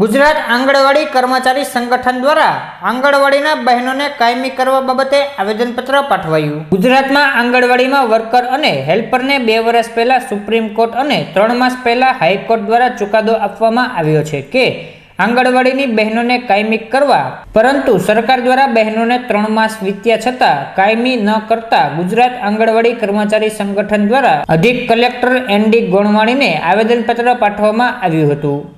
ગુજરાત આંગણવાડી કર્મચારી સંગઠન દ્વારા આંગણવાડીના બહેનોને કાયમી કરવા બાબતે આવેદનપત્ર પાઠવાયું. ગુજરાતમાં આંગણવાડીમાં વર્કર અને હેલ્પરને બે વર્ષ પહેલા સુપ્રીમ કોર્ટ અને ત્રણ માસ પહેલા હાઈકોર્ટ દ્વારા ચુકાદો આપવામાં આવ્યો છે કે આંગણવાડીની બહેનોને કાયમી કરવા, પરંતુ સરકાર દ્વારા બહેનોને ત્રણ માસ વીત્યા છતાં કાયમી ન કરતા ગુજરાત આંગણવાડી કર્મચારી સંગઠન દ્વારા અધિક કલેક્ટર એન ડી ગોણવાણીને આવેદનપત્ર પાઠવવામાં આવ્યું હતું.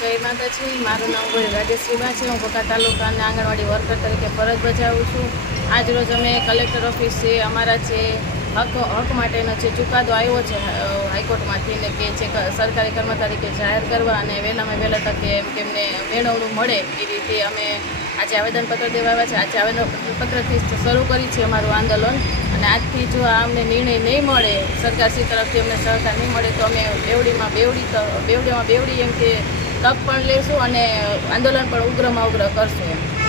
જય માતાજી, મારું નામ ગોળી રાજેશ્રીબા છે. હું બકા તાલુકાના આંગણવાડી વર્કર તરીકે ફરજ બજાવું છું. આજ રોજ અમે કલેક્ટર ઓફિસ છે, અમારા છે હક હક માટેનો જે ચુકાદો આવ્યો છે હાઈકોર્ટમાંથી ને કે જે સરકારી કર્મચારી કે જાહેર કરવા અને વહેલામાં વહેલા તકે એમ તેમને મેળવણું મળે એ રીતે અમે આજે આવેદનપત્ર દેવા આવ્યા છે. આજે આવેદનપત્રથી શરૂ કરી છે અમારું આંદોલન. અને આજથી જો આ અમને નિર્ણય નહીં મળે, સરકારશ્રી તરફથી અમને સહકાર નહીં મળે, તો અમે બેવડીમાં બેવડી બેવડીમાં બેવડી એમ કે તક પણ લેશું અને આંદોલન પણ ઉગ્રમાં ઉગ્ર કરશું એમ.